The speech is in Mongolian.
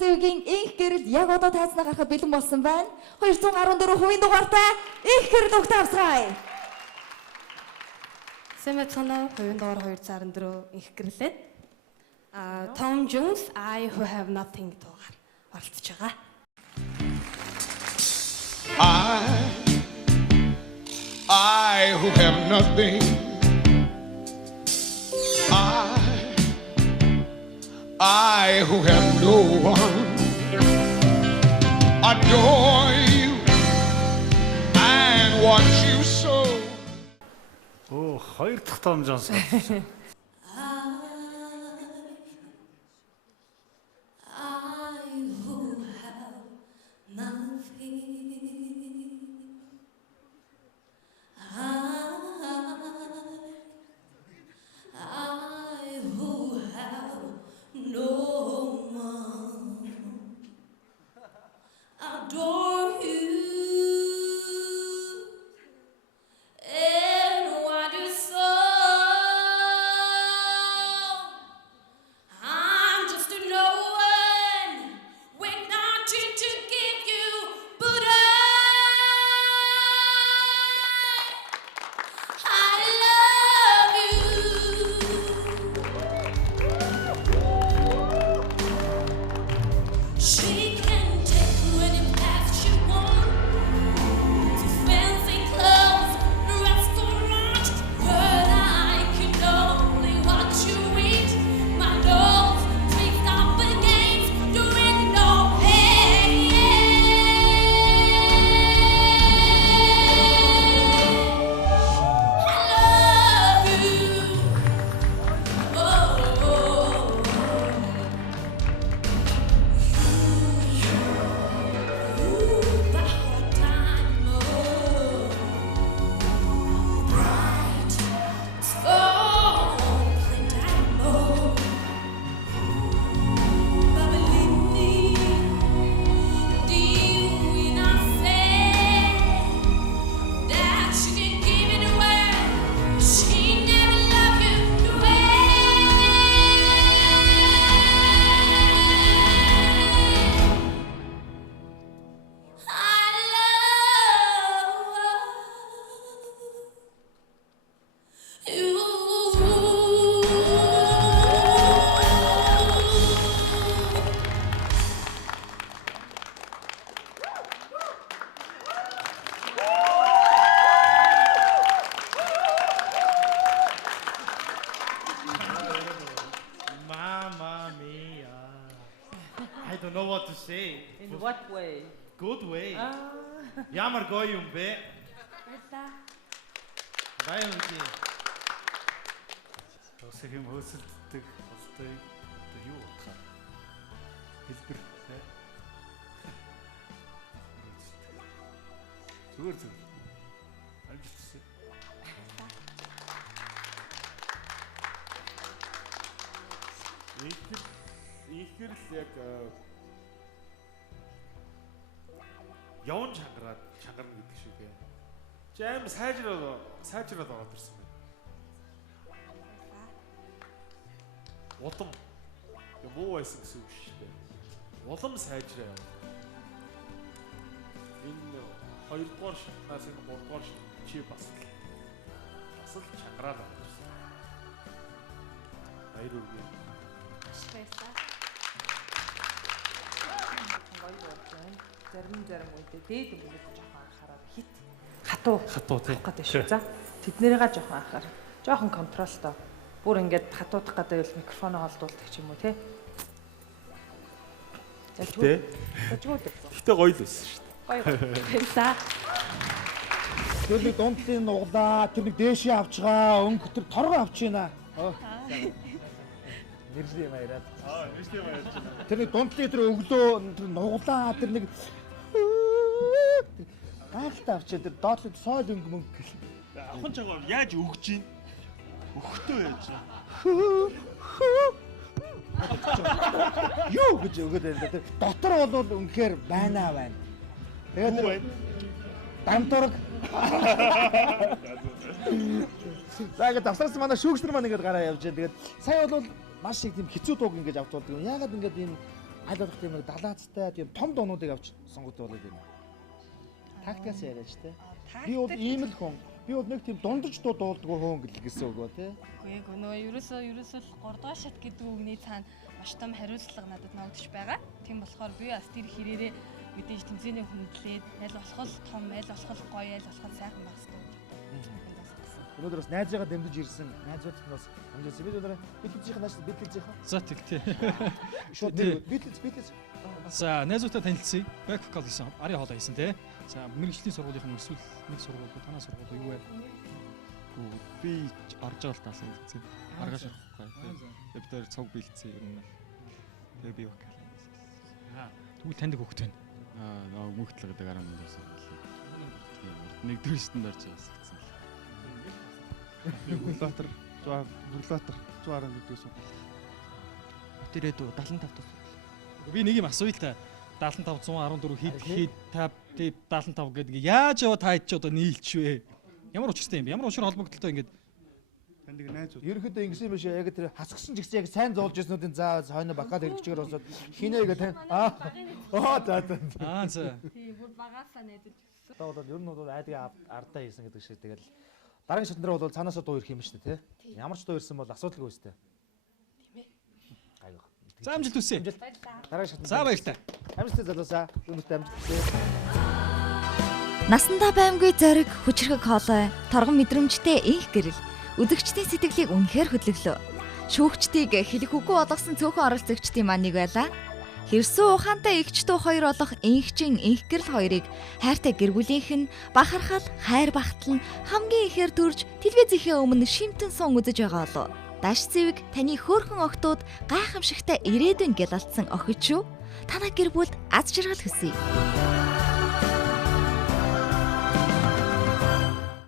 зэвгийн их гэрэл яг одоо тайзнаа гарахад бэлэн болсон байна. 214% дугаартай их гэрэл өгт авсгая. Сэмэцэнэ хувийн дугаар 264 их гэрлээд Tom Jones I Who Have Nothing дугаар оролцож байгаа. I who have nothing, I who have no one, adore you and watch you so. Оо, хоёр дахь Том Джонс. I don't know what to say. In what way? Good way. Ямар гоё юм бэ? Баян үгүй. Өсөх юм хөөсөлддөг болтой юу утгаар хэлбэр зүгээр амжилтсан. Ихэр л яг явн чангарна гэдэг шиг ээ. Чи аим сайжраад ороод ирсэн байна. Улам муу байсан гэсэн үг шүү дээ. Улам сайжраа явна. Энэ хоёрдугаар шатнаас энэ гуравдугаар чи бас л чангараад ороод ирсэн. Баяр үргээ. Баярлалаа. Зарим үедээ дээд өнгөлөд жоохон анхаарал хит хатуу тийм гэдэг шүү. За тэднэрийгээ жоохон анхаар. Жоохон контролтой. Бүр ингээд хатуудах гэдэг л микрофоноо холдуулдаг ч юм уу те. Тэ. Гэтэ гоё л байсан шүү дээ. Гоё. Баярлалаа. Тэр нэг дундлын нуглаа, тэр нэг дээшээ авчгаа, өнгө тэр торгоо авч гинэ. Нэрлийн баяраад. Нэрлийн баярч байна. Тэр нэг дундлын тэр өглөө тэр нуглаа, тэр нэг гайхалтай авчаа тэр доотлын соёл өнгө мөнгө гэх. Ахын чагаар яаж өгж ийн? Өгөхдөө яаж? Юу гэж өгöd байна тэр дотор бол үнэхээр байна. Тэгээд тэр дамтураг. За ингээд давсараас манай шүүгчнэр маань ингээд гараа явж байна. Тэгээд сая бол маш их тийм хэцүү дууг ингэж авч болдог юм. Яагаад ингээд ийм аль болох тийм нэг далаацтай тийм том дуунуудыг авч сонгодог болоод байна. Тактикаас яриач те. Би бол ийм л хүн. Би бол нэг тийм дундаж дуулдгүй хүн гэсэн үг гоо те. Үгүй нөө ерөөсөө 3 дугаар шат гэдэг үгний цаана маш том хариуцлага надад ногдож байгаа. Тийм болохоор би бас тэр хэрээрээ мэдээж тэмцээний хүндлээд аль болох том, аль болох гоё, аль болох сайхан байх хэрэгтэй. Өнөөдөр бас найзыгаа дэмжиж ирсэн. Найзуудад нь бас амжилт. Бид өнөөдөр Битлзийн нааш Битлзийн. За тэгтээ. Шууд Битлз. За найзуудтай танилцъя. Back call гэсэн арын хоолой хийсэн тий. За мэрэгжлийн сургуулийн эсвэл нэг сургууль танаа сургууль юу вэ? Би орж байгаа л таасан хэлцээ. Маргааш орохгүй тий. Бид дээр цог бэлдсэн юм байна. Тэгээ би вокал. Тэгвэл таньдаг хөхт байна. Мөхтлэг гэдэг арга мөн байсан. Нэгдүгээр шатнд орж байгаас гэсэн. Бүрлатер 110 гэдэгсэн. Тэрээд 75 тус. Би нэг юм асууя л та. 75 114 хэд тав 75 гэдэг яаж яваа та хэд ч одоо нийлч вэ? Ямар учиртай юм бэ? Ямар учир холбогдолтой ингэж Таньдаг найзууд. Ерөнхийдөө ингэсэн юм биш яг тэр хасгсан ч гэсэн яг сайн зуулж ирснүүдийн заа хойно бакал хэрэгчээр босоод хинээгээ тань за. за. Тийм бүр багаасаа найдаж өгсөн. Одоо бол ер нь бол айдгаа ардаа хийсэн гэдэг шиг тэгэл дараагийн шатнд дээр бол цаанаасаа дуу ирэх юм шүү дээ тий. Ямар ч дуу ирсэн бол асуудалгүй өстэй. Тийм ээ. Айгаа. За амжилт хүсье. Дараагийн шатнд. За баярлалаа. Амжилттай залуусаа. Хүмүүстээ амжилт хүсье. Насандаа баймгүй зориг, хүчрхэг хоолой, торгон мэдрэмжтэй инх гэрэл, үзэгчдийн сэтгэлийг үнэхээр хөдлөглөө. Шүүгчдийг хэлэх үгүй болгосон цөөхөн оролцогчдын маань нэг байлаа. Хэрсүү ухаантай эгч дүү хоёр болох инхчин инх гэрэл хоёрыг хайртай гэр бүлийнх нь бахархал, хайр багтал нь хамгийн ихээр төрж телевизийнхээ өмнө шимтэн сун үзэж байгаа болов. Даш зэвэг таны хөөрхөн охтууд гайхамшигтай ирээдүйн гялалтсан охид шүү. Танай гэр бүлд аз жаргал хүсье.